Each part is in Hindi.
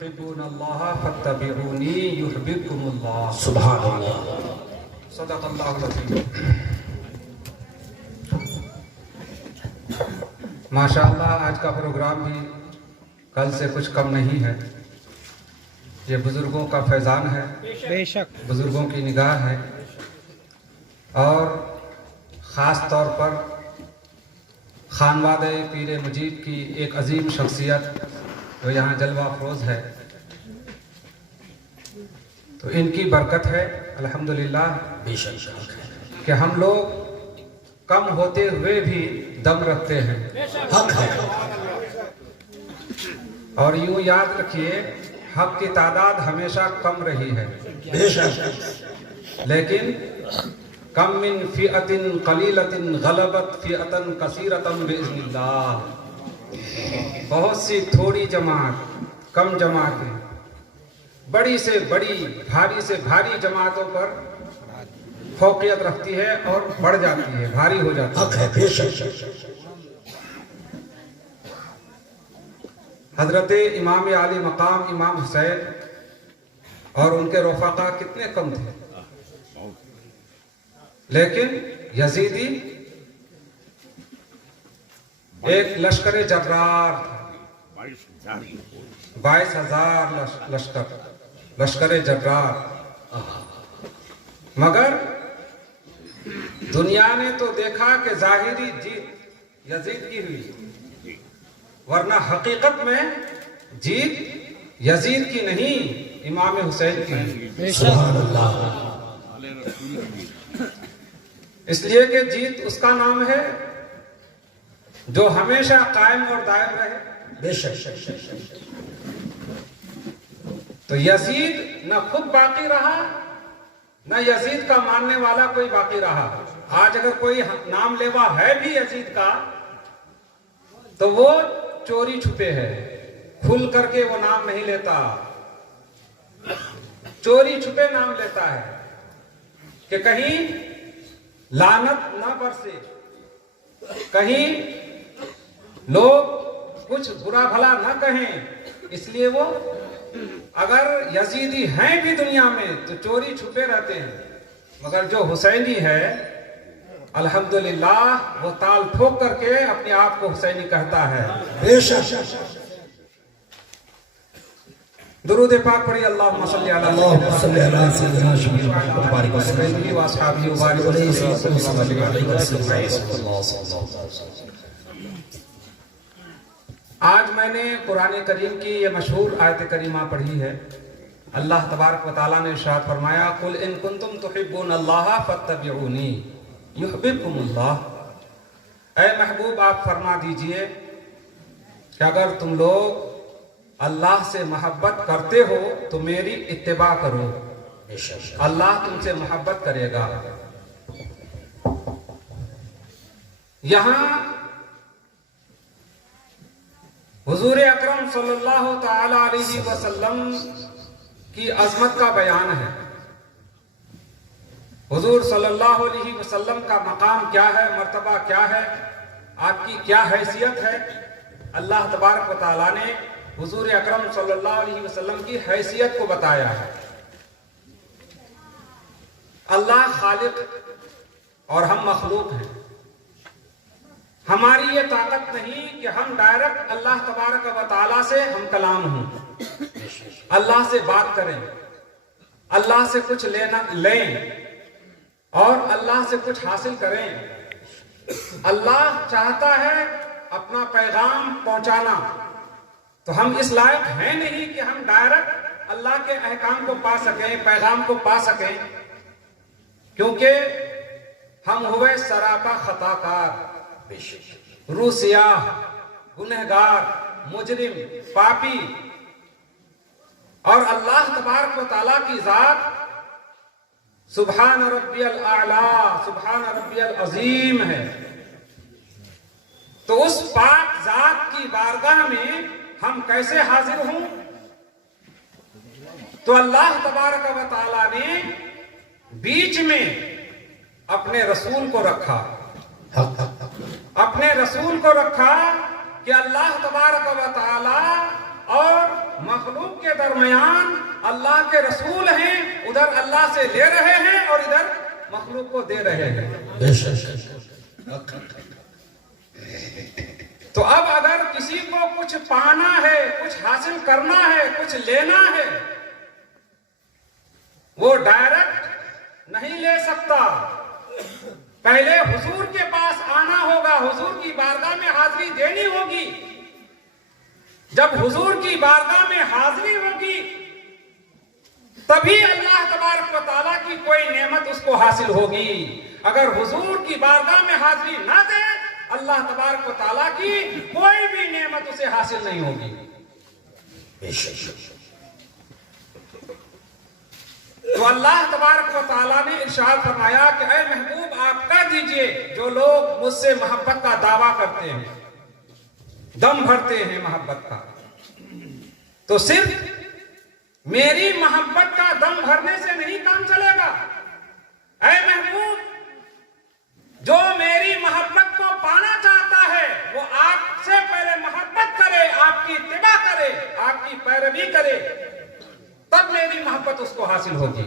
युहिब्बुनल्लाह फत्तबिऊनी युहिब्बुकुमुल्लाह। सुभानअल्लाह। सदक़ल्लाहुल अज़ीम। माशाअल्लाह, आज का प्रोग्राम भी कल से कुछ कम नहीं है। ये बुजुर्गों का फैज़ान है, बेशक बुजुर्गों की निगाह है, और ख़ास तौर पर खानवादे पीर मुजीब की एक अजीम शख्सियत जो यहाँ जलवा अफरोज़ है, तो इनकी बरकत है अल्हम्दुलिल्लाह कि हम लोग कम होते हुए भी दम रखते हैं। हक है। और यूं याद रखिए, हक की तादाद हमेशा कम रही है, बेशक। लेकिन कम मिन फ़िअतिन क़लीलतिन ग़लबत फ़िअतन कसीरतन बिइज़्निल्लाह। बहुत सी थोड़ी जमात, कम जमातें बड़ी से बड़ी, भारी से भारी जमातों पर फौकियत रखती है और बढ़ जाती है, भारी हो जाती है। हक है, बेशक। हजरत इमाम आली मकाम इमाम हुसैन और उनके रफ़ाक़ा कितने कम थे, लेकिन यजीदी एक लश्कर जर्रार था, 22,000 लश्कर जर्रार। मगर दुनिया ने तो देखा कि जाहिरी जीत यजीद की हुई, वरना हकीकत में जीत यजीद की नहीं, इमाम हुसैन की हुई। सुभानअल्लाह। इसलिए कि जीत उसका नाम है जो हमेशा कायम और दायम रहे। बेशक। तो यजीद न खुद बाकी रहा, न यजीद का मानने वाला कोई बाकी रहा। आज अगर कोई नाम लेवा है भी यजीद का, तो वो चोरी छुपे है, खुल करके वो नाम नहीं लेता, चोरी छुपे नाम लेता है कि कहीं लानत न बरसे, कहीं लोग कुछ बुरा भला न कहें। इसलिए वो अगर यजीदी हैं भी दुनिया में तो चोरी छुपे रहते हैं, मगर जो हुसैनी है अल्हम्दुलिल्लाह वो ताल ठोक करके अपने आप को हुसैनी कहता है। बेशक। दुरूद पाक पढ़िए, अल्लाहुम्मा सल्ली अला सय्यिदना मुबारक वसल्लम। व अस्हाबिही व बारिक वसल्लम। आज मैंने कुरान करीम की ये मशहूर आयत करीमा पढ़ी है। अल्लाह तबारक व तआला ने इरशाद फरमाया, कुल इन कुंतुम तुहिब्बूनल्लाह फत्तबिऊनी युहिब्बुकुमुल्लाह। ऐ महबूब, आप फरमा दीजिए कि अगर तुम लोग अल्लाह से मोहब्बत करते हो तो मेरी इत्तिबा करो, अल्लाह तुमसे मोहब्बत करेगा। यहाँ हुजूर अकरम सल्लल्लाहु ताला अलैहि वसल्लम की अजमत का बयान है। हुजूर सल्लल्लाहु अलैहि वसल्लम का मकाम क्या है, मर्तबा क्या है, आपकी क्या हैसियत है। अल्लाह तबारक व तआला ने हुजूर अकरम सल्लल्लाहु अलैहि वसल्लम की हैसियत को बताया है। अल्लाह खालिक और हम मखलूक हैं। हमारी ये ताकत नहीं कि हम डायरेक्ट अल्लाह तबारक व तआला से हम कलाम हों, अल्लाह से बात करें, अल्लाह से कुछ लें और अल्लाह से कुछ हासिल करें। अल्लाह चाहता है अपना पैगाम पहुंचाना, तो हम इस लायक हैं नहीं कि हम डायरेक्ट अल्लाह के अहकाम को पा सकें, पैगाम को पा सकें, क्योंकि हम हुए सरापा खताकार, रूसियाह, गुनहगार, मुजरिम, पापी। और अल्लाह तबारक व तआला की जात सुभान रब्बियल आला, सुभान रब्बियल अजीम है। तो उस पाक जात की बारगाह में हम कैसे हाजिर हों? तो अल्लाह तबारक व तआला ने बीच में अपने रसूल को रखा, अपने रसूल को रखा कि अल्लाह तबारक व तआला और मखलूक के दरमियान अल्लाह के रसूल हैं, उधर अल्लाह से ले रहे हैं और इधर मखलूक को दे रहे हैं। तो अब अगर किसी को कुछ पाना है, कुछ हासिल करना है, कुछ लेना है, वो डायरेक्ट नहीं ले सकता। पहले हुजूर के पास आना होगा, हुजूर की बारगाह में हाजिरी देनी होगी। जब हुजूर की बारगाह में हाजिरी होगी तभी अल्लाह तबारक व तआला की कोई नेमत उसको हासिल होगी। अगर हुजूर की बारगाह में हाजिरी ना दे, अल्लाह तबारक व तआला की कोई भी नेमत उसे हासिल नहीं होगी। तो अल्लाह तबारक व तआला ने इरशाद फरमाया कि ऐ महबूब आप कह दीजिए, जो लोग मुझसे मोहब्बत का दावा करते हैं, दम भरते हैं मोहब्बत का, तो सिर्फ मेरी मोहब्बत का दम भरने से नहीं काम चलेगा। ऐ महबूब, जो मेरी मोहब्बत को पाना चाहता है वो आपसे पहले मोहब्बत करे, आपकी इत्तिबा करे, आपकी पैरवी करे, तब मेरी मोहब्बत उसको हासिल होगी।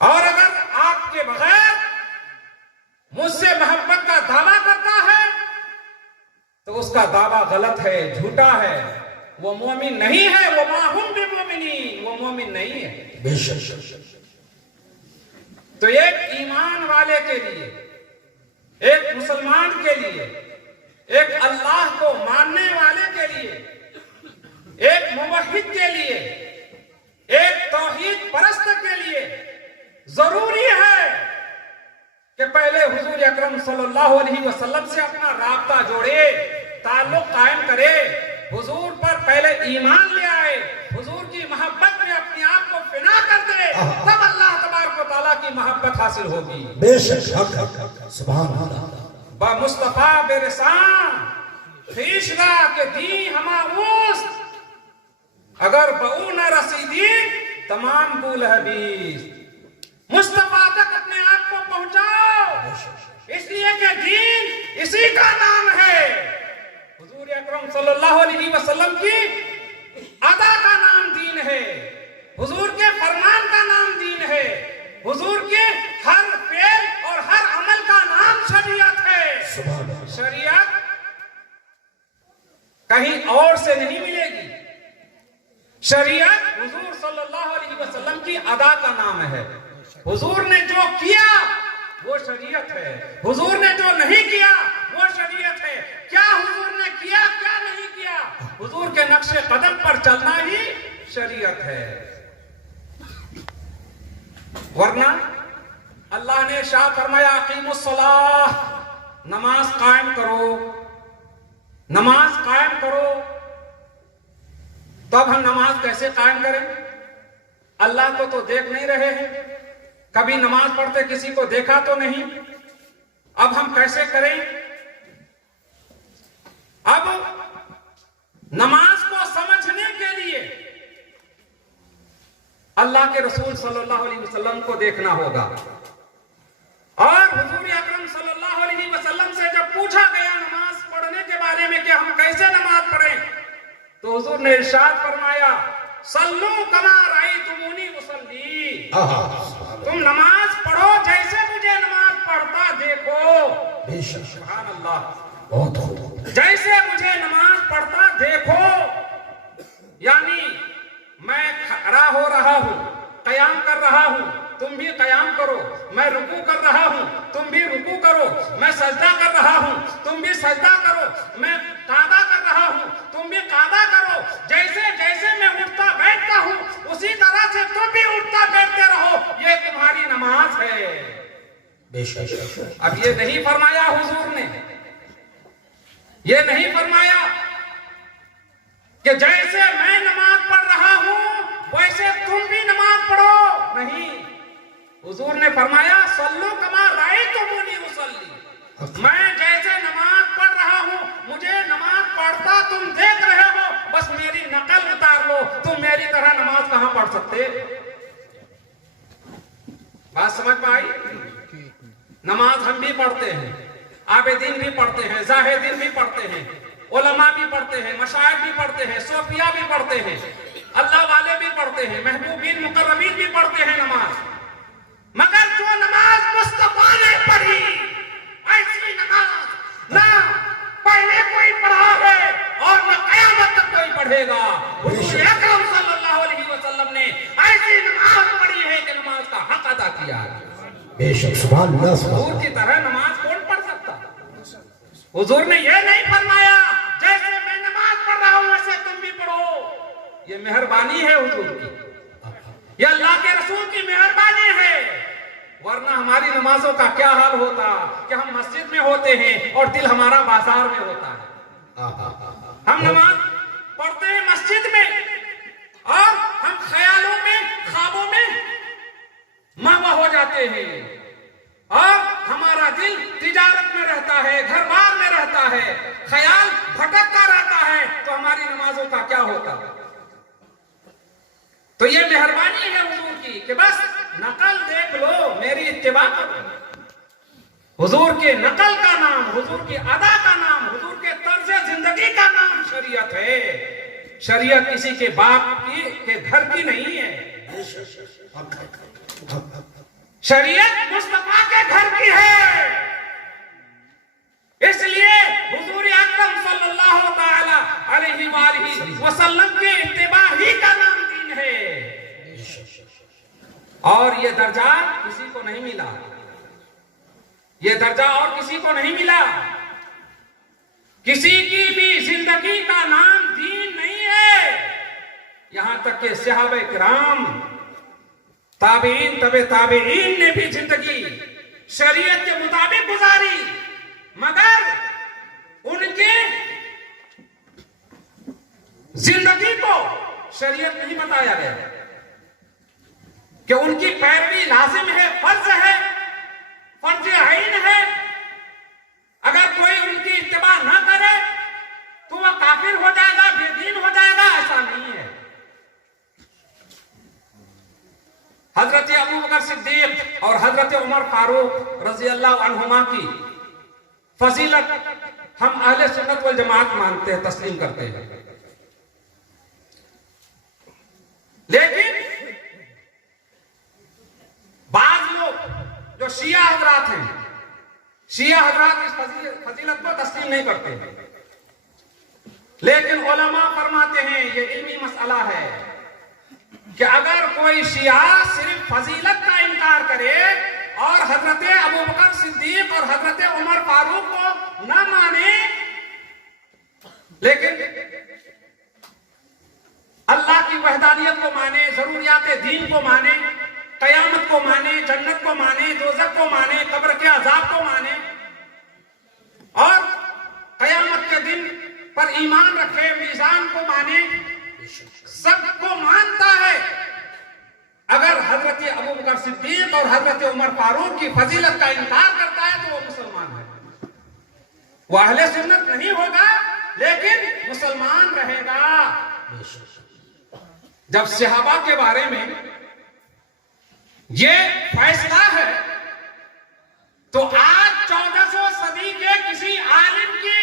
और अगर आपके बगैर मुझसे मोहब्बत का दावा करता है तो उसका दावा गलत है, झूठा है, वो मोमिन नहीं है। वो माहुम भी मोमिनीन, वो मोमिन नहीं है। तो एक ईमान वाले के लिए, एक मुसलमान के लिए, एक अल्लाह को मानने वाले के लिए, एक मुवहिद के लिए, एक तौहीद परस्त के लिए जरूरी है कि पहले हुजूर अकरम सल्लल्लाहु अलैहि वसल्लम से अपना राब्ता जोड़े, ताल्लुक कायम करे, हुजूर पर पहले ईमान ले आए, हुजूर की मोहब्बत में अपने आप को फिना कर दे, तब अल्लाह तबारक व तआला की मोहब्बत हासिल होगी। बेशक सुभान अल्लाह। बा मुस्तफा बेरसान खीशरा के दी हमाऊस, अगर बऊ न रसीदी तमाम गुल हदीस। मुस्तफा तक अपने आप को पहुंचाओ, इसलिए कि दीन इसी का नाम है। हुजूर अकरम सल्लल्लाहु अलैहि वसल्लम की अदा का नाम दीन है, हुजूर के फरमान का नाम दीन है, हुजूर के हर फेल और हर अमल का नाम शरीयत है। शरीयत कहीं और से नहीं मिलेगी। शरीयत हुजूर सल्लल्लाहु अलैहि वसल्लम की अदा का नाम है। हुजूर ने जो किया वो शरीयत है, हुजूर ने जो नहीं किया वो शरीयत है। क्या हुजूर ने किया, क्या नहीं किया, हुजूर के नक्शे कदम पर चलना ही शरीयत है। वरना अल्लाह ने इरशाद फरमाया अकीमुस्सलाह, नमाज कायम करो, नमाज कायम करो। तब हम नमाज कैसे कायम करें? अल्लाह को तो देख नहीं रहे हैं, कभी नमाज पढ़ते किसी को देखा तो नहीं, अब हम कैसे करें? अब नमाज को समझने के लिए अल्लाह के रसूल सल्लल्लाहु अलैहि वसल्लम को देखना होगा। और हुजूर अकरम सल्लल्लाहु अलैहि वसल्लम से जब पूछा गया नमाज पढ़ने के बारे में कि हम कैसे नमाज पढ़ें, तो हुजूर ने इरशाद फरमाया सल्लू कमा रायतुमूनी उसल्ली, तुम नमाज पढ़ो जैसे मुझे नमाज पढ़ता देखो। सुभान अल्लाह, बहुत खूब। जैसे मुझे नमाज पढ़ता देखो, यानी मैं खड़ा हो रहा हूं, कयाम कर रहा हूं, तुम भी कयाम करो। मैं रुकू कर रहा हूं, तुम भी रुकू करो। मैं सजदा कर रहा हूं, तुम भी सजदा करो। मैं कादा कर रहा हूं, तुम भी कादा करो। जैसे जैसे मैं उठता बैठता हूं, उसी तरह से तुम भी उठता बैठते रहो। ये तुम्हारी नमाज है। बेशक। अब ये नहीं फरमाया हुजूर ने, ये नहीं फरमाया कि जैसे मैं नमाज पढ़ रहा हूं वैसे तुम भी नमाज पढ़ो। नहीं, हुजूर ने फरमाया सल्लू कमा रायतुमूनी उसल्ली, मैं जैसे नमाज पढ़ रहा हूं, मुझे नमाज पढ़ता तुम देख रहे हो, बस मेरी नकल उतार लो। तुम मेरी तरह नमाज कहां पढ़ सकते? बात समझ में आई? नमाज हम भी पढ़ते हैं, आबेदीन भी पढ़ते हैं, जाहिदीन भी पढ़ते हैं, उलमा भी पढ़ते हैं, मशाइख भी पढ़ते हैं, सूफिया भी पढ़ते हैं, अल्लाह वाले भी पढ़ते हैं, महबूबीन मुकर्रबीन भी पढ़ते हैं नमाज। मगर जो नमाज मुस्तफा ने पढ़ी, ऐसी नमाज ना पहले कोई पढ़ा है और न कयामत तक कोई पढ़ेगा। हुजूर अकरम सल्लल्लाहु अलैहि वसल्लम ने ऐसी नमाज पढ़ी है कि नमाज का हक अदा किया है। बेशक सुभान अल्लाह, हुजूर की तरह नमाज कौन पढ़ सकता? हुजूर ने यह नहीं फरमाया जैसे मैं नमाज पढ़ रहा हूं वैसे तुम भी पढ़ो। ये मेहरबानी है हुजूर की, ये अल्लाह के रसूल की मेहरबानी है। वरना हमारी नमाजों का क्या हाल होता कि हम मस्जिद में होते हैं और दिल हमारा बाजार में होता है। हम नमाज पढ़ते हैं मस्जिद में और हम ख्यालों में, ख्वाबों में महवा हो जाते हैं और हमारा दिल तिजारत में रहता है, घर बार में रहता है, ख्याल भटकता रहता है। तो हमारी नमाजों का क्या होता? तो ये मेहरबानी है हुजूर की कि बस नकल देख लो, मेरी इत्तिबा करो। हुजूर के नकल का नाम, हुजूर की अदा का नाम, हुजूर के तर्ज जिंदगी का नाम शरीयत है। शरीयत किसी के बाप की के घर की नहीं है, शरीयत मुस्तफा के घर की है। इसलिए हुजूर अकरम सल्लल्लाहु तआला अलैहि वसल्लम के इत्तिबा ही का नाम दीन है। और ये दर्जा किसी को नहीं मिला, ये दर्जा और किसी को नहीं मिला। किसी की भी जिंदगी का नाम दीन नहीं है। यहां तक कि सहाबा किराम, ताबीन, तबे ताबीन ने भी जिंदगी शरीयत के मुताबिक गुजारी, मगर उनके जिंदगी को शरीयत नहीं बताया गया कि उनकी पैरवी लाजिम है, फर्ज है, फर्ज आइन है। अगर कोई उनकी इत्तिबा ना करे तो वह काफिर हो जाएगा, बेदीन हो जाएगा, ऐसा नहीं है। हजरत अबू बकर सिद्दीक और हजरत उमर फारूक रजी अल्लाह अन्हुमा की फजीलत हम अहले सुन्नत वल जमात मानते हैं, तस्लीम करते हैं। लेकिन बाज लोग जो शिया हजरात हैं, शिया हजरात इस फजीलत को तस्लीम नहीं करते। लेकिन उलमा फरमाते हैं ये इल्मी मसला है कि अगर कोई शिया सिर्फ फजीलत का इनकार करे और हजरत अबू बकर सिद्दीक और हजरत उमर फारूक को न माने, लेकिन अल्लाह की वहदानियत को माने, जरूरियात दीन को माने, कयामत को माने, जन्नत को माने, दोज़ख को माने, कब्र के अजाब को माने और कयामत के दिन पर ईमान रखे, मीज़ान को माने, सबको मानता है। अगर हजरत अबू बकर सिद्दीक और हजरत उमर फारूक की फजीलत का इनकार करता है तो वो मुसलमान है। वो अहले सुन्नत नहीं होगा लेकिन मुसलमान रहेगा। जब सहाबा के बारे में ये फैसला है तो आज 1400 सदी के किसी आलिम की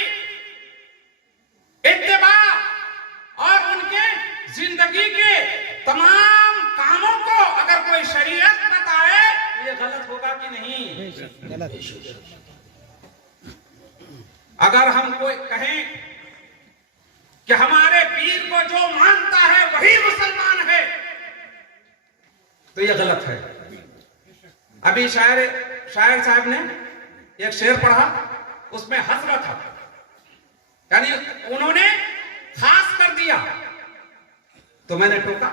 इत्तिबा और उनके जिंदगी के तमाम कामों को अगर कोई शरीयत बताए तो ये गलत होगा कि नहीं? गलत। अगर हम कोई कहें कि हमारे पीर को जो मानता है वही मुसलमान है तो ये गलत है। अभी शायर साहब ने एक शेर पढ़ा, उसमें हंस रहा था, यानी उन्होंने खास कर दिया तो मैंने टोका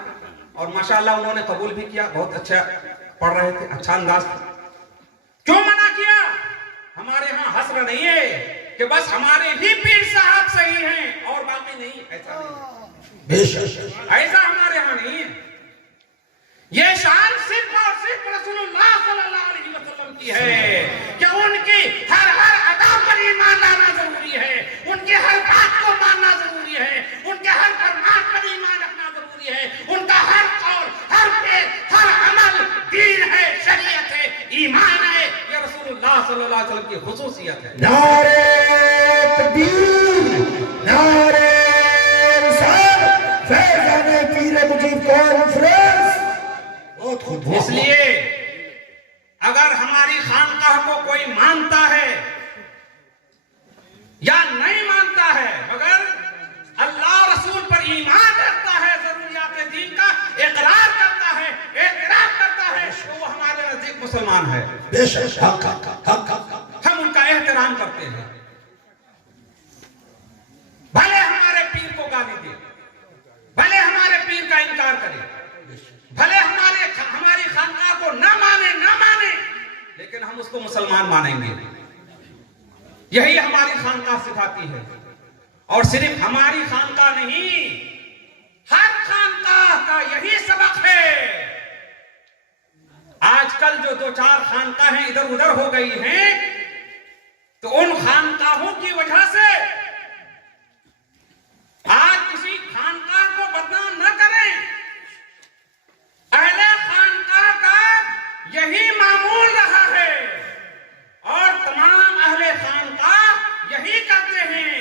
और माशाअल्लाह उन्होंने कबूल भी किया। बहुत अच्छा पढ़ रहे थे, अच्छा अंदाज था। क्यों मना किया? हमारे यहाँ हसर नहीं है कि बस हमारे ही पीर साहब सही हैं और बाकी नहीं, ऐसा नहीं, ऐसा हमारे यहाँ नहीं है। ये शान सिर्फ और सिर्फ रसूलुल्लाह सल्लल्लाहु अलैहि वसल्लम की है कि उनकी हर अदा पर ईमान लाना जरूरी है, उनके हर बात को मानना जरूरी है, उनके हर फरमान पर ईमान रखना जरूरी है, उनका हर कौल, हर फेल, हर अमल दीन है, शरीयत है, ईमान है। ये रसूलुल्लाह सल्लल्लाहु अलैहि वसल्लम की खुसूसियत है। नारे तकबीर, पीर मुजीब कॉन्फ्रेंस बहुत खुद इसलिए अगर हमारी खानकाह को कोई मानता है या नहीं मानता है, मगर अल्लाह और रसूल पर ईमान रखता है, जरूरियात दीन का इकरार करता है, एतराफ करता है, तो वो हमारे नजदीक मुसलमान है। बेशक हक हक हक हक हम उनका एहतराम करते हैं, भले हमारे पीर को गाली दे, भले हमारे पीर का इनकार करे, भले हमारी खानकाह को ना माने, लेकिन हम उसको मुसलमान मानेंगे। यही हमारी खानकाह सिखाती है। और सिर्फ हमारी खानकाह नहीं, हर खानकाह का यही सबक है। आजकल जो 2-4 खानकाहें इधर उधर हो गई हैं, तो उन खानकाहों की वजह से आज किसी खानकाह को बदनाम न करें। अहले खानकाह का यही मामूल रहा है और तमाम अहले खानकाह यही कहते हैं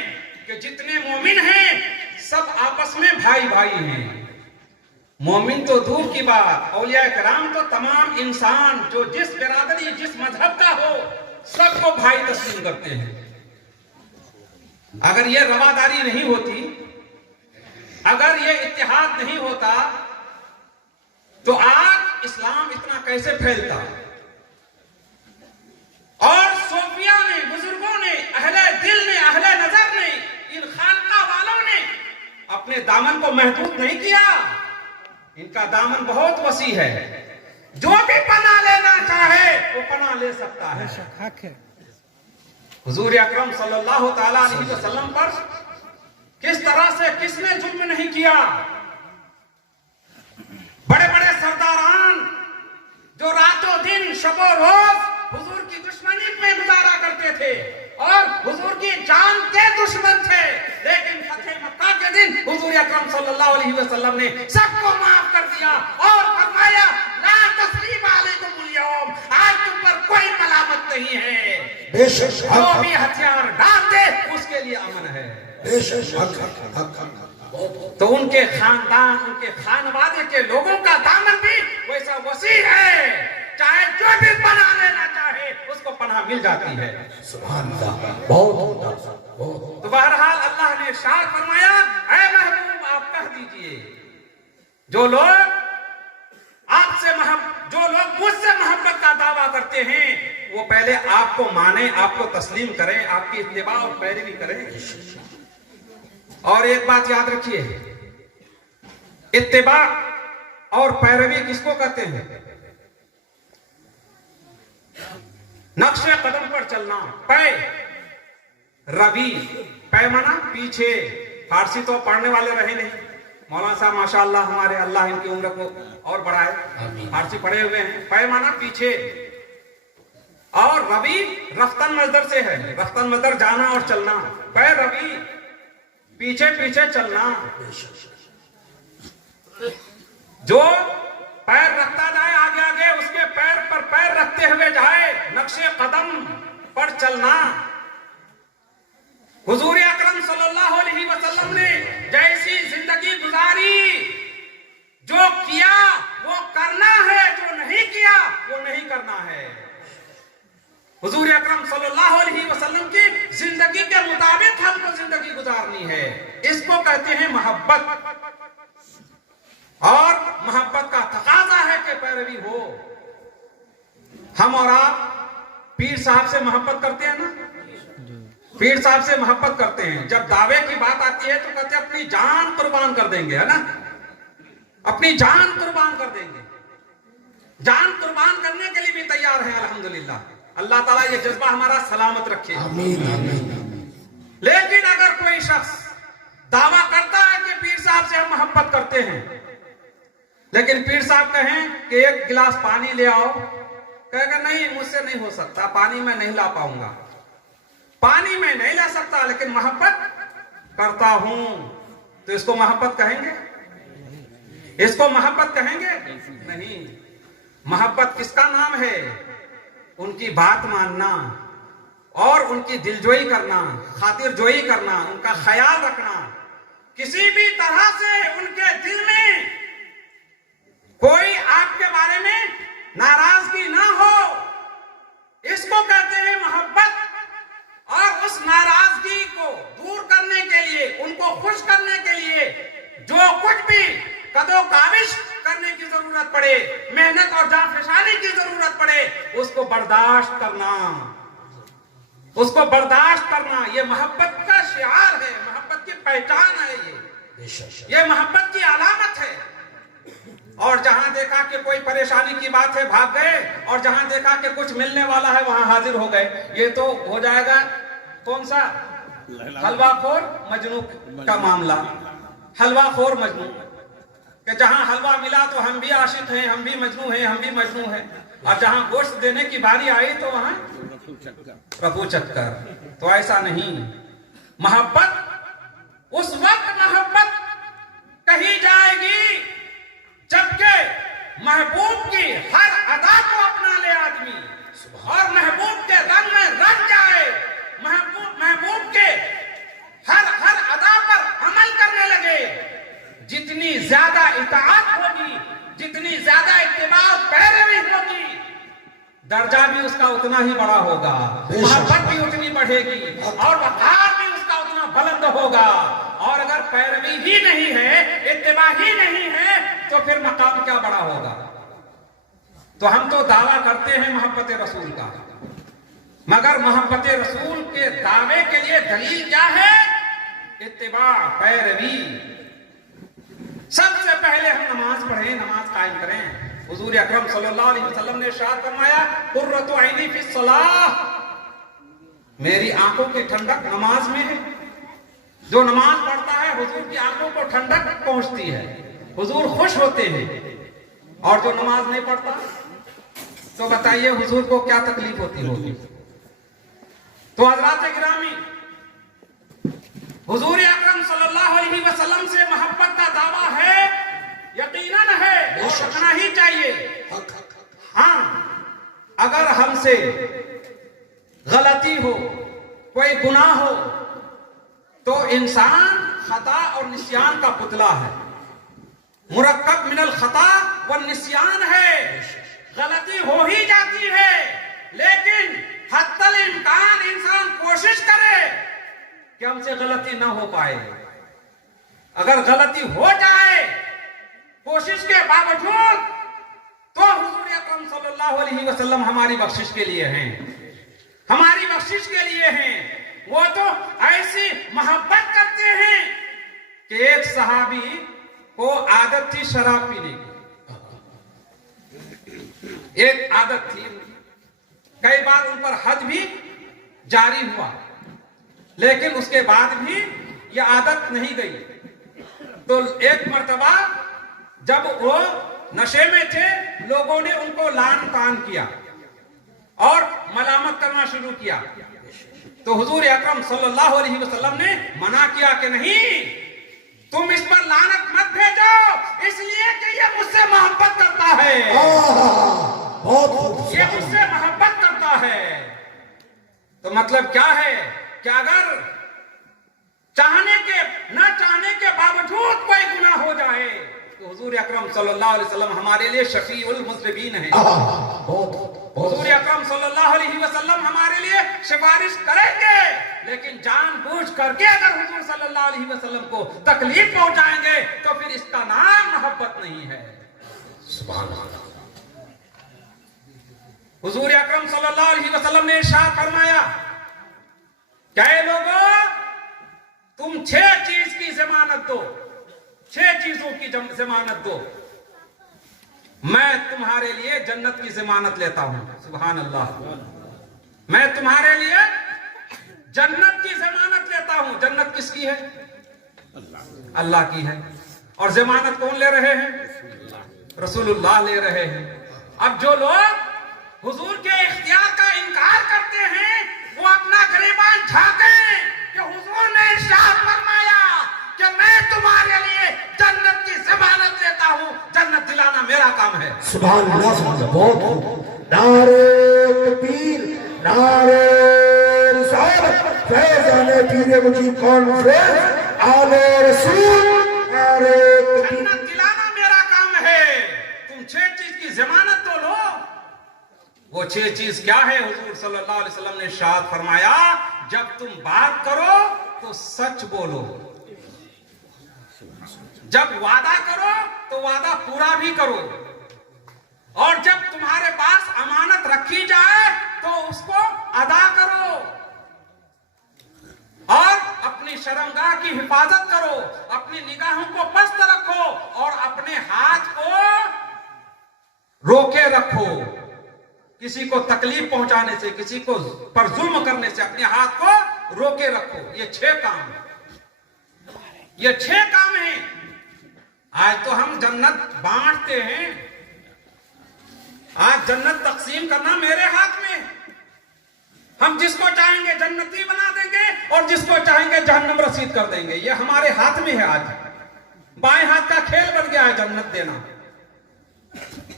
कि जितने मोमिन हैं सब आपस में भाई भाई हैं। मोमिन तो दूर की बात, औलिया किराम तो तमाम इंसान जो जिस बिरादरी जिस मजहब का हो सबको भाई तस्लीम करते हैं। अगर ये रवादारी नहीं होती, अगर ये इत्तेहाद नहीं होता, तो आज इस्लाम इतना कैसे फैलता। और सूफिया ने, बुजुर्गों ने, अहले दिल ने, अहले नजर ने, इन खानकाह वालों ने अपने दामन को महदूद नहीं किया। इनका दामन बहुत वसी है, जो भी पनाह लेना चाहे वो पनाह ले सकता है। हुजूर अकरम सल्लल्लाहु ताला अलैहि वसल्लम पर किस तरह से किसने जुल्म नहीं किया। बड़े बड़े सरदारान जो रातों दिन शबो रोज हुजूर की दुश्मनी में गुजारा करते थे और हुजूर की जान के दुश्मन थे, लेकिन फतेह मक्का के दिन हुजूर अकरम सल्लल्लाहु अलैहि वसल्लम ने सबको माफ कर दिया और फरमाया ला तस्लीम अलैकुमुल यौम, आज तुम पर कोई मलामत नहीं है। बेशक जो भी हथियार डाल दे उसके लिए अमन है। बेशक हक हक हक हक तो उनके खानदान, उनके खानवादे के लोगों का दामन भी वैसा वसी है, चाहे जो भी पनाह लेना चाहे उसको पनाह मिल जाती है। सुभान अल्लाह, बहुत तो बहरहाल अल्लाह ने इरशाद फरमाया, ऐ महबूब आप कह दीजिए, जो लोग मुझसे मोहब्बत का दावा करते हैं वो पहले आपको माने, आपको तस्लीम करें, आपकी इत्तिबा और पैरवी करें। और एक बात याद रखिए, इत्तिबा और पैरवी किसको कहते हैं? नक्शे कदम पर चलना। पै रवि, पै माना पीछे। फारसी तो पढ़ने वाले रहे नहीं। मौलाना साहब माशाअल्लाह, हमारे अल्लाह इनकी उम्र को और बढ़ाए, फारसी पढ़े हुए हैं। पै माना पीछे और रवि रफ्तन मजदर से है, रफ्तन मजदर जाना और चलना। पै रवि पीछे पीछे चलना। जो पैर रखता जाए आगे आगे, उसके पैर पर पैर रखते हुए जाए, नक्शे कदम पर चलना। हुजूर अकरम सल्लल्लाहु अलैहि वसल्लम ने जैसी जिंदगी गुजारी, जो किया वो करना है, जो नहीं किया वो नहीं करना है। हुजूर अकरम सल्लल्लाहु अलैहि वसल्लम की जिंदगी के मुताबिक हमको जिंदगी गुजारनी है। इसको कहते हैं मोहब्बत। और मोहब्बत का तकाजा है कि पैरवी हो। हम और आप पीर साहब से मोहब्बत करते हैं ना, पीर साहब से मोहब्बत करते हैं। जब दावे की बात आती है तो कहते हैं अपनी जान कुर्बान कर देंगे, है ना, अपनी जान कुर्बान कर देंगे। जान कुर्बान करने के लिए भी तैयार है अल्हम्दुलिल्लाह। अल्लाह ताला ये जज्बा हमारा सलामत रखे। आमीन आमीन। लेकिन अगर कोई शख्स दावा करता है कि पीर साहब से हम मोहब्बत करते हैं, लेकिन पीर साहब कहें कि एक गिलास पानी ले आओ, कहेगा नहीं मुझसे नहीं हो सकता, पानी में नहीं ला पाऊंगा, पानी में नहीं ला सकता, लेकिन मोहब्बत करता हूं, तो इसको मोहब्बत कहेंगे? इसको मोहब्बत कहेंगे? नहीं। मोहब्बत किसका नाम है? उनकी बात मानना और उनकी दिलजोई करना, खातिर जोई करना, उनका ख्याल रखना, किसी भी तरह से उनके दिल में कोई आपके बारे में नाराजगी ना हो, इसको कहते हैं मोहब्बत। और उस नाराजगी को दूर करने के लिए, उनको खुश करने के लिए जो कुछ भी कदो काविश करने की जरूरत पड़े, मेहनत और जाफिशानी की जरूरत पड़े, उसको बर्दाश्त करना, उसको बर्दाश्त करना, ये मोहब्बत का शिआर है, मोहब्बत की पहचान है, ये मोहब्बत की अलामत है। और जहां देखा कि कोई परेशानी की बात है भाग गए, और जहां देखा कि कुछ मिलने वाला है वहां हाजिर हो गए। ये तो हो जाएगा कौन सा हलवाखोर मजनू का मामला, हलवाखोर मजनू, कि जहां हलवा मिला तो हम भी आशिक हैं, हम भी मजनू हैं, हम भी मजनू हैं, और जहां गोश्त देने की बारी आई तो वहां रफू चक्कर। तो ऐसा नहीं, मोहब्बत उस वक्त मोहब्बत कही जाएगी जबकि महबूब की हर अदा को अपना ले आदमी, और महबूब के रंग में रंग जाए, महबूब के हर अदा पर अमल करने लगे। जितनी ज्यादा इताअत होगी, जितनी ज्यादा इत्तिबा पैरवी होगी, दर्जा भी उसका उतना ही बड़ा होगा, मोहब्बत भी उतनी बढ़ेगी, और वक़ार भी उसका उतना बुलंद होगा। और अगर पैरवी ही नहीं है, इत्तिबा ही नहीं है, तो फिर मकाम क्या बड़ा होगा। तो हम तो दावा करते हैं मोहब्बत रसूल का, मगर मोहब्बत रसूल के दावे के लिए दलील क्या है? इत्तिबा, पैरवी। सबसे पहले हम नमाज पढ़ें, नमाज कायम करें। हुजूर अकरम सल्लल्लाहु अलैहि वसल्लम ने इरशाद फरमाया, कुर्रतु ऐनी फी सलाह, मेरी आंखों की ठंडक नमाज में है। जो नमाज पढ़ता है हुजूर की आंखों को ठंडक पहुंचती है, हुजूर खुश होते हैं। और जो नमाज नहीं पढ़ता तो बताइए हुजूर को क्या तकलीफ होती होगी। तो हज़रात गिरामी, हुजूर अकरम सल्लल्लाहु अलैहि वसल्लम से मोहब्बत का दावा है, यकीनन है, और रखना ही चाहिए। हाँ, अगर हमसे गलती हो, कोई गुनाह हो, तो इंसान खता और निस्यान का पुतला है, मुरक्कब मिनल खता व निस्यान है। गलती हो ही जाती है, लेकिन हत्तल इम्कान इंसान कोशिश करे कि हमसे गलती ना हो पाए। अगर गलती हो जाए कोशिश के बावजूद, तो हुजूर अकरम सल्लल्लाहु अलैहि वसल्लम हमारी बख्शिश के लिए हैं, हमारी बख्शिश के लिए हैं। वो तो ऐसी मोहब्बत करते हैं कि एक सहाबी को आदत थी शराब पीने की, एक आदत थी, कई बार उन पर हद भी जारी हुआ, लेकिन उसके बाद भी यह आदत नहीं गई। तो एक मर्तबा जब वो नशे में थे, लोगों ने उनको लान तान किया और मलामत करना शुरू किया। तो हुजूर अकरम सल्लल्लाहु अलैहि वसल्लम ने मना किया कि नहीं, तुम इस पर लानत मत भेजो, इसलिए कि ये मुझसे मोहब्बत करता है, ये मुझसे मोहब्बत करता है। तो मतलब क्या है कि अगर चाहने के न चाहने के बावजूद कोई गुनाह हो जाए, तो हुजूर अकरम सल्लल्लाहु अलैहि वसल्लम हमारे लिए शफीउल मुज़निबीन है। हुजूर अकरम सल्लल्लाहु अलैहि वसल्लम हमारे लिए सिफारिश करेंगे, लेकिन जानबूझ करके अगर हुजूर सल्लल्लाहु अलैहि वसल्लम को तकलीफ पहुंचाएंगे तो फिर इसका नाम मोहब्बत नहीं है। सुभान अल्लाह। हुजूर अकरम सल्लल्लाहु अलैहि वसल्लम ने इरशाद फरमाया, क्या लोगों, तुम 6 चीज की जमानत दो, 6 चीजों की जमानत दो, मैं तुम्हारे लिए जन्नत की जमानत लेता हूं। सुभान अल्लाह। मैं तुम्हारे लिए जन्नत की जमानत लेता हूं। जन्नत किसकी है? अल्लाह की है। और जमानत कौन ले रहे हैं? रसूलुल्लाह ले रहे हैं। अब जो लोग हुजूर के इख्तियार का इनकार करते हैं, वो अपना गिरेबान झांके कि हुजूर ने इरशाद फरमाया कि मैं तुम्हारे लिए जन्नत की जमानत लेता हूं, जन्नत दिलाना मेरा काम है। सुभान अल्लाह, सुभान अल्लाह। बहुत नारे तकबीर, नारे रिसालत, फैज़ाने पीरे मुजीब कॉन्फ्रेंस आले रसूल और जन्नत दिलाना मेरा काम है। तुम 6 चीज की जमानत तो लो। वो 6 चीज क्या है? हुजूर सल्लल्लाहु अलैहि वसल्लम ने इरशाद फरमाया, जब तुम बात करो तो सच बोलो, जब वादा करो तो वादा पूरा भी करो, और जब तुम्हारे पास अमानत रखी जाए तो उसको अदा करो, और अपनी शर्मगाह की हिफाजत करो, अपनी निगाहों को पस्त रखो और अपने हाथ को रोके रखो। किसी को तकलीफ पहुंचाने से, किसी को पर जुल्म करने से अपने हाथ को रोके रखो। ये 6 काम, ये 6 काम हैं। आज तो हम जन्नत बांटते हैं। आज जन्नत तकसीम करना मेरे हाथ में। हम जिसको चाहेंगे जन्नती बना देंगे और जिसको चाहेंगे जहन्नम रसीद कर देंगे। ये हमारे हाथ में है। आज बाएं हाथ का खेल बन गया है जन्नत देना।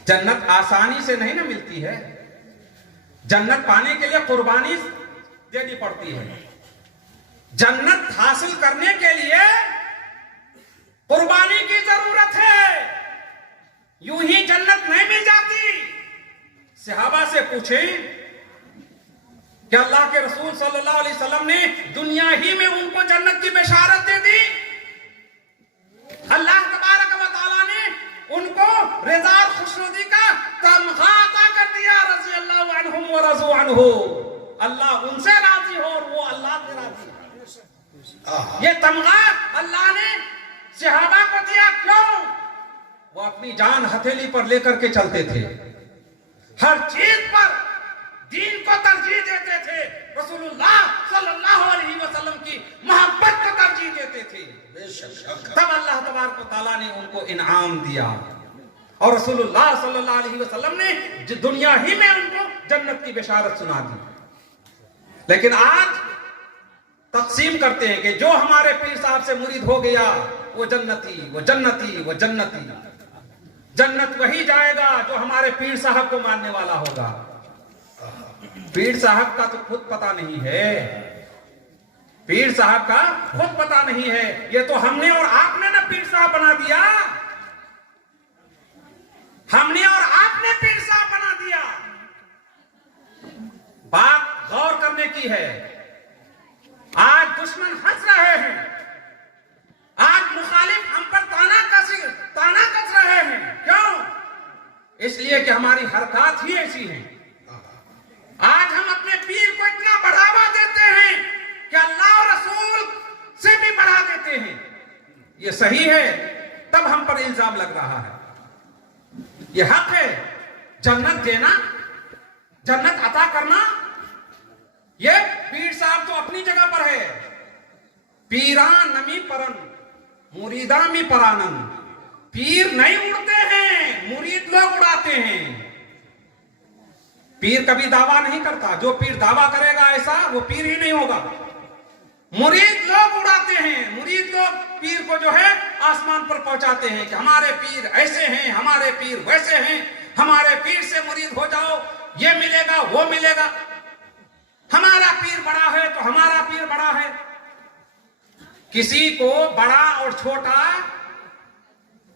जन्नत आसानी से नहीं ना मिलती है। जन्नत पाने के लिए कुर्बानी देनी पड़ती है। जन्नत हासिल करने के लिए कुर्बानी की जरूरत है। यूं ही जन्नत नहीं मिल जाती। सहाबा से पूछें कि अल्लाह के रसूल सल्लल्लाहु अलैहि वसल्लम ने दुनिया ही में उनको जन्नत की बशारत दे दी। अल्लाह तबारक व तआला ने उनको रिज़ा खुशनुदी का तमगा अता कर दिया। रज़ी अल्लाहु अन्हुम व रज़ू अन्हु। अल्लाह उनसे राजी हो और वो अल्लाह से राजी हो। ये तमगा अल्लाह ने सहाबा को दिया। क्यों? वो अपनी जान हथेली पर लेकर के चलते थे। हर चीज पर दीन को तरजीह देते थे। रसूलुल्लाह सल्लल्लाहु अलैहि वसल्लम की मोहब्बत को तरजीह देते थे। तब अल्लाह तबारक व तआला ने उनको इनाम दिया और रसूलुल्लाह सल्लल्लाहु अलैहि वसल्लम ने दुनिया ही में उनको जन्नत की बशारत सुना दी। लेकिन आज तकसीम करते हैं कि जो हमारे पीर साहब से मुरीद हो गया वो जन्नती, वो जन्नती, वो जन्नती। जन्नत वही जाएगा जो हमारे पीर साहब को मानने वाला होगा। पीर साहब का तो खुद पता नहीं है। पीर साहब का खुद पता नहीं है। ये तो हमने और आपने ना पीर साहब बना दिया। हमने और आपने पीर साहब बना दिया। बात गौर करने की है। आज दुश्मन हंस रहे हैं। आज मुखालिफ हम पर ताना कस रहे हैं। क्यों? इसलिए कि हमारी हरकत ही ऐसी है। आज हम अपने पीर को इतना बढ़ावा देते हैं कि अल्लाह और रसूल से भी बढ़ा देते हैं। ये सही है? तब हम पर इल्जाम लग रहा है। ये हक है जन्नत देना, जन्नत अता करना। ये पीर साहब तो अपनी जगह पर है। पीरा नमी परन मुरीदा मी परानन। पीर नहीं उड़ते हैं, मुरीद लोग उड़ाते हैं। पीर कभी दावा नहीं करता। जो पीर दावा करेगा ऐसा, वो पीर ही नहीं होगा। मुरीद लोग उड़ाते हैं। मुरीद लोग पीर को जो है आसमान पर पहुंचाते हैं कि हमारे पीर ऐसे हैं, हमारे पीर वैसे हैं, हमारे पीर से मुरीद हो जाओ, ये मिलेगा वो मिलेगा। हमारा पीर बड़ा है तो हमारा पीर बड़ा है। किसी को बड़ा और छोटा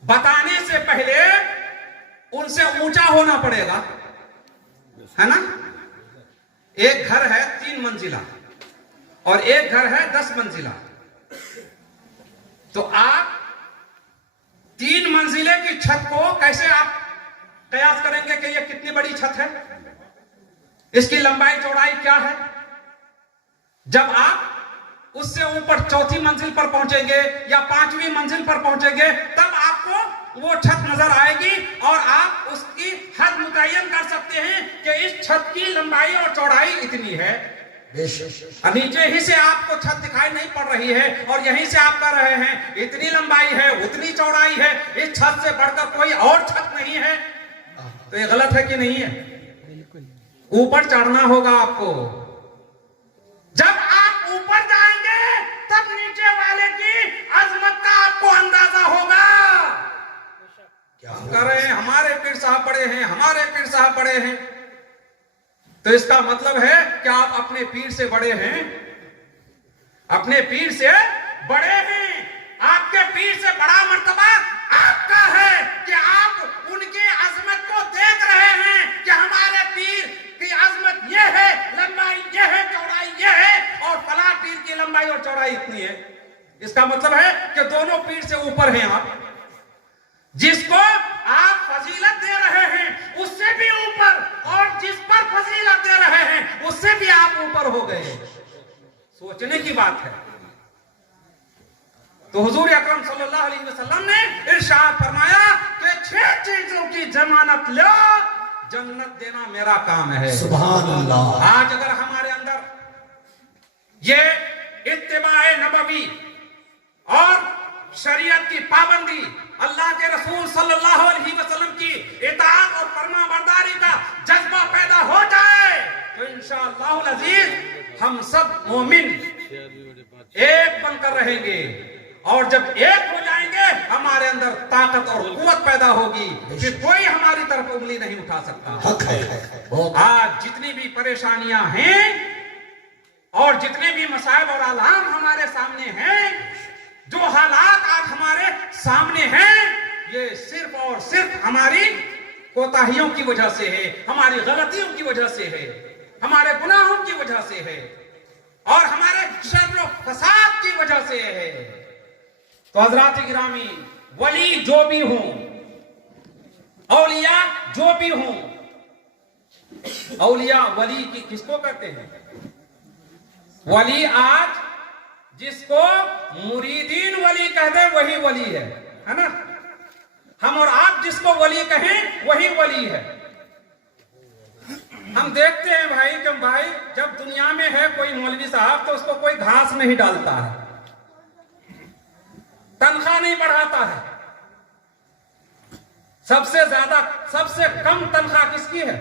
बताने से पहले उनसे ऊंचा होना पड़ेगा, है ना? एक घर है 3 मंजिला और एक घर है 10 मंजिला। तो आप 3 मंजिले की छत को कैसे आप कयास करेंगे कि ये कितनी बड़ी छत है, इसकी लंबाई चौड़ाई क्या है? जब आप उससे ऊपर 4थी मंजिल पर पहुंचेंगे या 5वीं मंजिल पर पहुंचेंगे, तब आपको वो छत नजर आएगी और आप उसकी हद मुतय्यन कर सकते हैं कि इस छत की लंबाई और चौड़ाई इतनी है। नीचे ही से आपको छत दिखाई नहीं पड़ रही है और यहीं से आप कर रहे हैं इतनी लंबाई है, उतनी चौड़ाई है, इस छत से बढ़कर कोई और छत नहीं है। तो ये गलत है कि नहीं है? ऊपर चढ़ना होगा आपको। जब आप ऊपर जाएंगे तब नीचे वाले की अजमत का आपको अंदाजा होगा। क्या कर रहे हैं? हमारे पीर साहब बड़े हैं, हमारे पीर साहब बड़े हैं। तो इसका मतलब है कि आप अपने पीर से बड़े हैं, अपने पीर से बड़े हैं। पीर से बड़ा मर्तबा आपका है कि आप उनकी अजमत को देख रहे हैं कि हमारे पीर की अजमत ये है, लंबाई ये है, चौड़ाई ये है, और फला पीर की लंबाई और चौड़ाई इतनी है। इसका मतलब है कि दोनों पीर से ऊपर हैं आप। जिसको आप फजीलत दे रहे हैं उससे भी ऊपर, और जिस पर फजीलत दे रहे हैं उससे भी आप ऊपर हो गए। सोचने की बात है। तो हुजूर अकरम सल्लल्लाहु अलैहि वसल्लम ने इरशाद फरमाया कि 6 चीजों की जमानत लो, जन्नत देना मेरा काम है। सुभान अल्लाह। आज अगर हमारे अंदर ये इत्तिबाए नबवी और शरीयत की पाबंदी, अल्लाह के रसूल सल्लल्लाहु अलैहि वसल्लम की इताअत और फरमाबरदारी का जज्बा पैदा हो जाए तो इंशाअल्लाह अजीज हम सब मोमिन एक बनकर रहेंगे। और जब एक हो जाएंगे हमारे अंदर ताकत और कुव्वत पैदा होगी, फिर कोई हमारी तरफ उंगली नहीं उठा सकता। आज जितनी भी परेशानियां हैं और जितने भी मसाइब और आलाम हमारे सामने हैं, जो हालात आज हमारे सामने हैं, ये सिर्फ और सिर्फ हमारी कोताहियों की वजह से है, हमारी गलतियों की वजह से है, हमारे गुनाहों की वजह से है और हमारे शर्र और फसाद की वजह से है। तो हजरात गिरामी, वली जो भी हों, औलिया जो भी हों, औलिया वली की किसको कहते हैं? वली आज जिसको मुरीदीन वली कह दे वही वली है ना। हम और आप जिसको वली कहें वही वली है। हम देखते हैं भाई कि भाई जब दुनिया में है कोई मौलवी साहब तो उसको कोई घास नहीं डालता है, तनख्वाह नहीं बढ़ाता है। सबसे ज्यादा सबसे कम तनख्वाह किसकी है?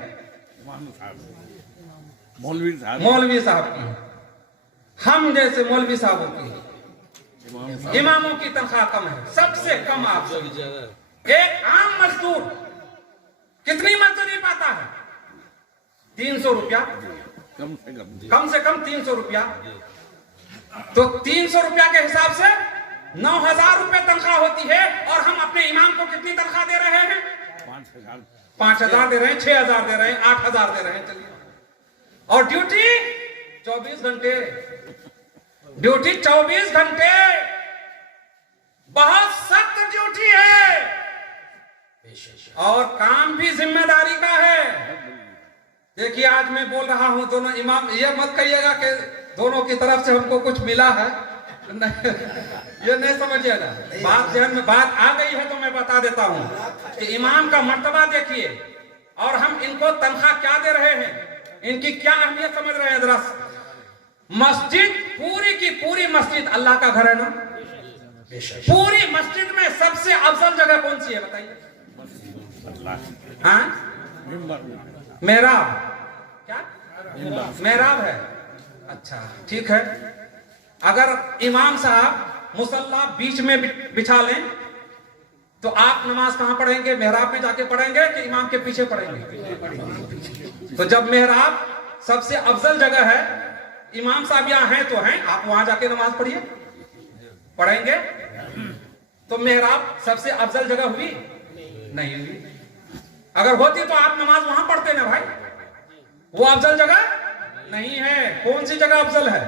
मौलवी साहब की है। हम जैसे मौलवी साहबों की, इमामों की तनख्वाह कम है, सबसे कम। आप एक आम मजदूर कितनी मजदूरी पाता है? 300 रुपया, कम से कम 300 रुपया। तो 300 रुपया के हिसाब से 9,000 रुपए तनख्वाह होती है, और हम अपने इमाम को कितनी तनख्वाह दे रहे हैं? 5,000 दे रहे हैं, 6,000 दे रहे हैं, 8,000 दे रहे हैं। चलिए, और ड्यूटी 24 घंटे, ड्यूटी 24 घंटे, बहुत सख्त ड्यूटी है और काम भी जिम्मेदारी का है। देखिए आज मैं बोल रहा हूं दोनों इमाम, ये मत कहिएगा कि दोनों की तरफ से हमको कुछ मिला है, नहीं, ये नहीं समझिएगा। बात जहन में बात आ गई है तो मैं बता देता हूं कि इमाम का मर्तबा देखिए और हम इनको तनख्वाह क्या दे रहे हैं, इनकी क्या अहमियत समझ रहे हैं जरा। मस्जिद, पूरी की पूरी मस्जिद अल्लाह का घर है ना। पूरी मस्जिद में सबसे अफजल जगह कौन सी है बताइए? हाँ, मेहराब। क्या मेहराब है? अच्छा ठीक है। अगर इमाम साहब मुसल्ला बीच में बिछा लें तो आप नमाज कहां पढ़ेंगे? मेहराब में जाके पढ़ेंगे कि इमाम के पीछे पढ़ेंगे? तो जब मेहराब सबसे अफजल जगह है, इमाम साहब यहां हैं तो हैं, आप वहां जाके नमाज पढ़िए, पढ़ेंगे। तो मेहराब सबसे अफजल जगह हुई? नहीं हुई। अगर होती तो आप नमाज वहां पढ़ते ना भाई। वो अफजल जगह नहीं है। कौन सी जगह अफजल है?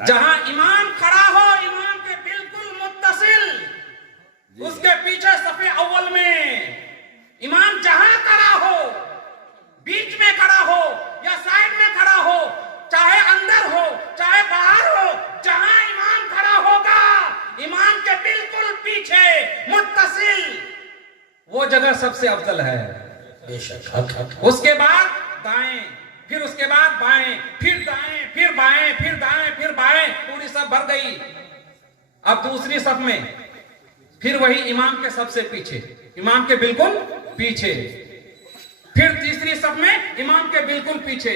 जहां इमाम खड़ा हो, इमाम के बिल्कुल मुत्तसिल, उसके पीछे सफे अव्वल में इमाम जहां खड़ा हो, बीच में खड़ा हो या साइड में खड़ा हो, चाहे अंदर हो चाहे बाहर हो, जहां इमाम खड़ा होगा इमाम के बिल्कुल पीछे मुत्तसिल, वो जगह सबसे अफजल है। बेशक। उसके बाद दाएं, फिर उसके बाद बाएं, फिर दाएं, फिर बाएं, फिर दाएं, फिर बाएं, पूरी सब भर गई। अब दूसरी सफ में फिर वही इमाम के सबसे पीछे, इमाम के बिल्कुल पीछे, फिर तीसरी सफ में इमाम के बिल्कुल पीछे।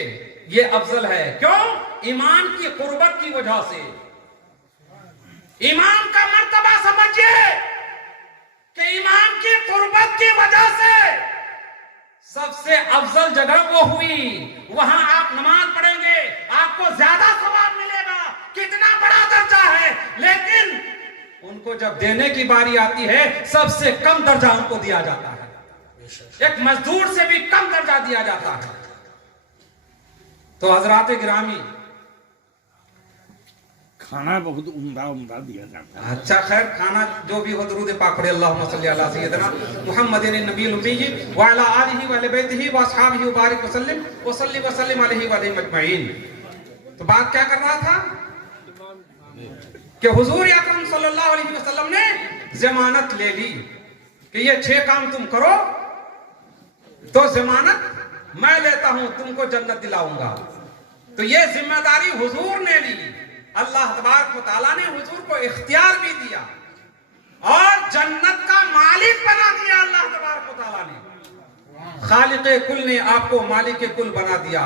ये अफजल है। क्यों? इमाम की कुर्बत की वजह से। इमाम का मर्तबा समझिए कि इमाम की कुर्बत की वजह से सबसे अफजल जगह वो हुई। वहां आप नमाज पढ़ेंगे, आपको ज्यादा सवाब मिलेगा कितना बड़ा दर्जा है, लेकिन उनको जब देने की बारी आती है सबसे कम दर्जा उनको दिया जाता है, एक मजदूर से भी कम दर्जा दिया जाता है। तो हजरात गिरामी, खाना बहुत उम्दा उम्दा दिया जाता है। अच्छा खैर, खाना जो भी हो दुरूद पाक पढ़े, अल्लाहुम्मा सल्ली अला सय्यिदना मुहम्मदिन नबील उम्मी व अला आलिहि व बैतिहि व अस्हाबिहि व बारिक वसल्लिम व सल्ली व सल्लिम अलैहि व अलैहिम अजमईन। तो बात क्या कर रहा था कि हुजूर अकरम सल्लल्लाहु अलैहि वसल्लम ने जमानत ले ली कि ये 6 काम तुम करो तो जमानत मैं लेता हूं, तुमको जन्नत दिलाऊंगा। तो ये जिम्मेदारी हुजूर ने ली, अल्लाह तबारक व तआला ने हुजूर को इख्तियार भी दिया और जन्नत का मालिक बना दिया। अल्लाह तबारक व तआला ने, खालिक़े कुल ने आपको मालिक कुल बना दिया।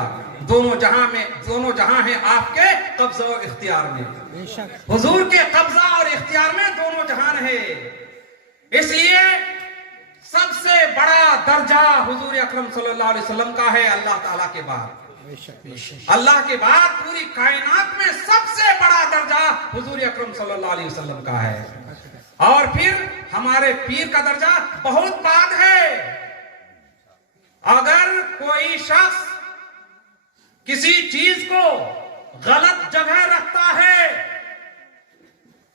दोनों जहां हैं आपके कब्जा और इख्तियार में, हुजूर के कब्जा और इख्तियार में दोनों जहान है। इसलिए सबसे बड़ा दर्जा हुजूर अकरम सल्लल्लाहु अलैहि वसल्लम का है अल्लाह ताला के बाद। अल्लाह के बाद पूरी कायनात में सबसे बड़ा दर्जा हुजूर अकरम सल्लल्लाहु अलैहि वसल्लम का है। और फिर हमारे पीर का दर्जा बहुत बाद है। अगर कोई शख्स किसी चीज को गलत जगह रखता है,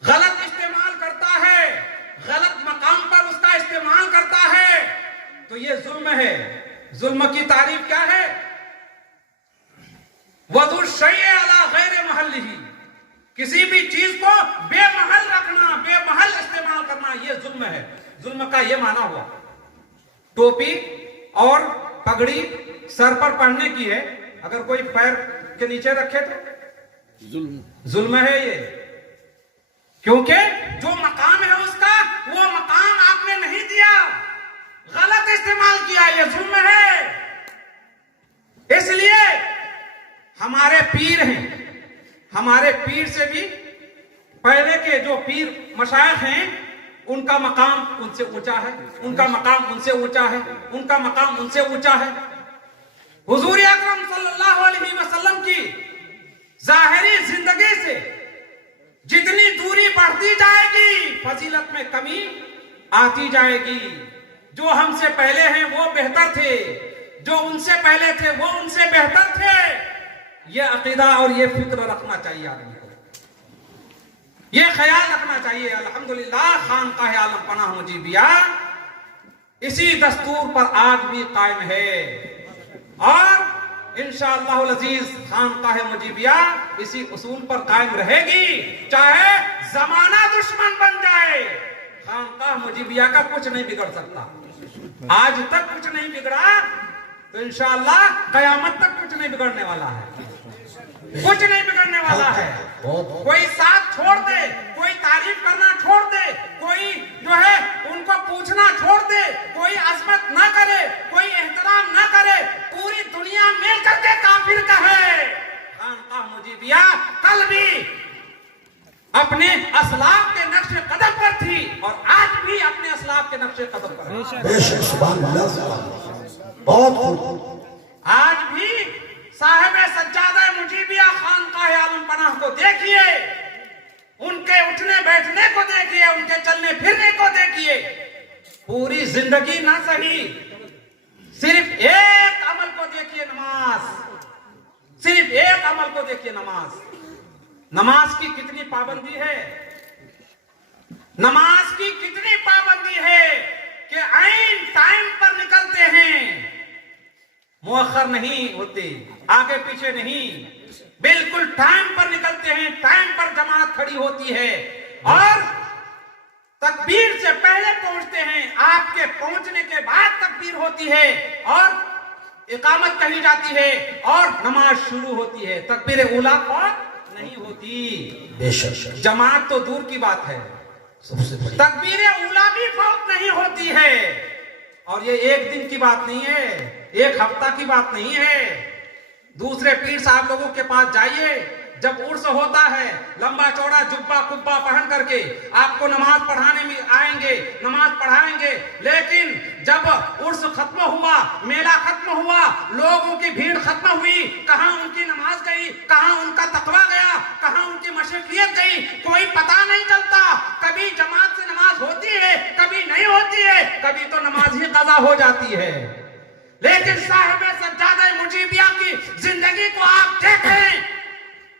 गलत इस्तेमाल करता है, गलत मकाम पर उसका इस्तेमाल करता है, तो ये जुल्म है। जुल्म की तारीफ क्या है? वज़ू शैअ अला गैर महल्लिही, किसी भी चीज को बेमहल रखना, बेमहल इस्तेमाल करना, ये जुल्म है। जुल्म का ये माना हुआ, टोपी और पगड़ी सर पर पहनने की है, अगर कोई पैर के नीचे रखे तो जुल्म है ये, क्योंकि जो मकाम है उसका वो मकाम आपने नहीं दिया, गलत इस्तेमाल किया, ये जुल्म है। इसलिए हमारे पीर हैं, हमारे पीर से भी पहले के जो पीर मशाइख हैं उनका मकाम उनसे ऊंचा है, उनका मकाम उनसे ऊंचा है, उनका मकाम उनसे ऊंचा है। हुजूर अकरम सल्लल्लाहु अलैहि वसल्लम की जाहिरी जिंदगी से जितनी दूरी बढ़ती जाएगी फजीलत में कमी आती जाएगी। जो हमसे पहले हैं वो बेहतर थे, जो उनसे पहले थे वो उनसे बेहतर थे। ये अकीदा और ये फिक्र रखना चाहिए आदमी को, ये ख्याल रखना चाहिए। अल्हम्दुलिल्लाह खानकाह आलम पनाह मुजीबिया इसी दस्तूर पर आज भी कायम है और इंशाअल्लाहुल अजीज खानकाह मुजीबिया इसी उसूल पर कायम रहेगी, चाहे जमाना दुश्मन बन जाए। खानकाह मुजीबिया का कुछ नहीं बिगड़ सकता। आज तक कुछ नहीं बिगड़ा तो इंशाअल्लाह कयामत तक कुछ नहीं बिगड़ने वाला है, कुछ नहीं बिगड़ने वाला है। कोई साथ छोड़ दे, कोई तारीफ करना छोड़ दे, कोई जो है उनको पूछना छोड़ दे, कोई अजमत ना करे, कोई एहतराम ना करे, पूरी दुनिया मिल करके काफिर कहे। खानकाह मुजीबिया कल भी अपने असलाफ के नक्शे कदम पर थी और आज भी अपने असलाफ के नक्शे कदम पर है। आज भी साहिब सज्जादा मुजीबिया खानकाह आलम पनाह को देखिए, उनके उठने बैठने को देखिए, उनके चलने फिरने को देखिए। पूरी जिंदगी ना सही, सिर्फ एक अमल को देखिए, नमाज। सिर्फ एक अमल को देखिए, नमाज। नमाज की कितनी पाबंदी है, नमाज की कितनी पाबंदी है कि ऐन टाइम पर निकलते हैं, मुअख्खर नहीं होते, आगे पीछे नहीं, बिल्कुल टाइम पर निकलते हैं, टाइम पर जमात खड़ी होती है और तकबीर से पहले पहुंचते हैं, आपके पहुंचने के बाद तकबीर होती है और इकामत कही जाती है और नमाज शुरू होती है। तकबीर उला फौत नहीं होती, जमात तो दूर की बात है, तकबीर उला भी फौत नहीं होती है। और ये एक दिन की बात नहीं है, एक हफ्ता की बात नहीं है। दूसरे पीर साहब लोगों के पास जाइए, जब उर्स होता है, लंबा चौड़ा जुब्बा कुब्बा पहन करके आपको नमाज पढ़ाने में आएंगे, नमाज पढ़ाएंगे। लेकिन जब उर्स खत्म हुआ, मेला खत्म हुआ, लोगों की भीड़ खत्म हुई, कहां उनकी नमाज गई, कहां उनका तकवा गया, कहां उनकी मशक़ियत गई, कोई पता नहीं चलता। कभी जमात से नमाज होती है, कभी नहीं होती है, कभी तो नमाज ही कज़ा हो जाती है। लेकिन साहिब सज्जादा मुजीबिया की जिंदगी को आप देखें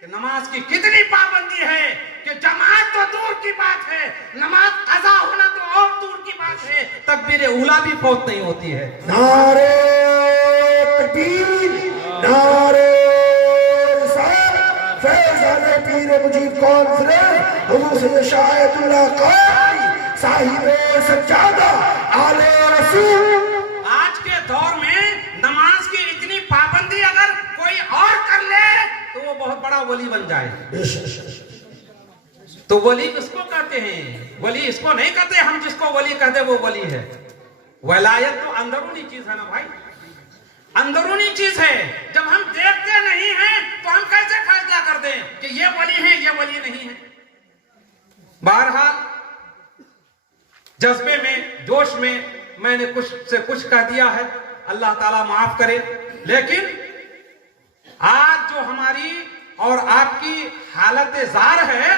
कि नमाज की कितनी पाबंदी है, कि जमात तो दूर की बात है, नमाज कज़ा होना तो और दूर की बात है, तकबीर उला भी फौत नहीं होती है। नारे तकबीर, नारे रिसालत, फैज़ान पीर मुजीब कॉन्फ्रेंस, हुजूर सैयद शायदुल्लाह क़ारी साहिब सज्जादा आले रसूल। आज के दौर में नमाज की इतनी पाबंदी अगर कोई और कर ले तो वो बहुत बड़ा वली बन जाए। तो वली किसको कहते हैं? वली इसको नहीं कहते, हम जिसको वली कहते वो वली है। वलायत तो अंदरूनी चीज है ना भाई, अंदरूनी चीज है। जब हम देखते नहीं हैं तो हम कैसे फैसला कर दें कि ये वली है, ये वली नहीं है? बहरहाल जज्बे में, जोश में मैंने कुछ से कुछ कह दिया है, अल्लाह ताला माफ करे। लेकिन आज जो हमारी और आपकी हालत जार है,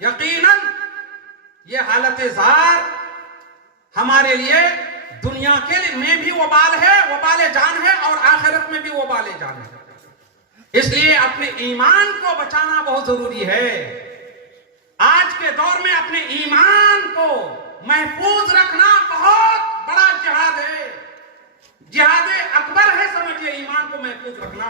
यकीनन ये हालत जार हमारे लिए दुनिया के में भी वबाल है, वबाल जान है, और आखिरत में भी वबाल जान है। इसलिए अपने ईमान को बचाना बहुत जरूरी है। आज के दौर में अपने ईमान को महफूज रखना बहुत बड़ा जिहाद है, जिहाद अकबर है, समझिए ईमान को महफूज रखना।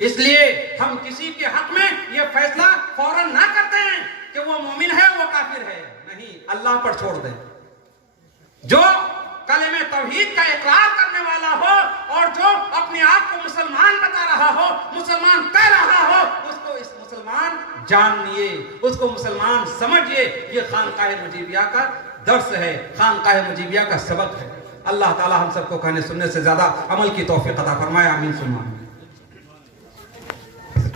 इसलिए हम किसी के हक में यह फैसला फौरन ना करते हैं कि वो मोमिन है, वो काफिर है, नहीं, अल्लाह पर छोड़ दें। जो कलमे तौहीद का इकरार करने वाला हो और जो अपने आप को मुसलमान बता रहा हो, मुसलमान कह रहा हो, उसको इस मुसलमान जानिए, उसको मुसलमान समझिए। ये खानकाह मुजीबिया का दर्स है, खानकाह मुजीबिया का सबक है। अल्लाह ताला हम सबको कहने सुनने से ज्यादा अमल की तौफीक अता फरमाए। आमीन सुम्मा आमीन।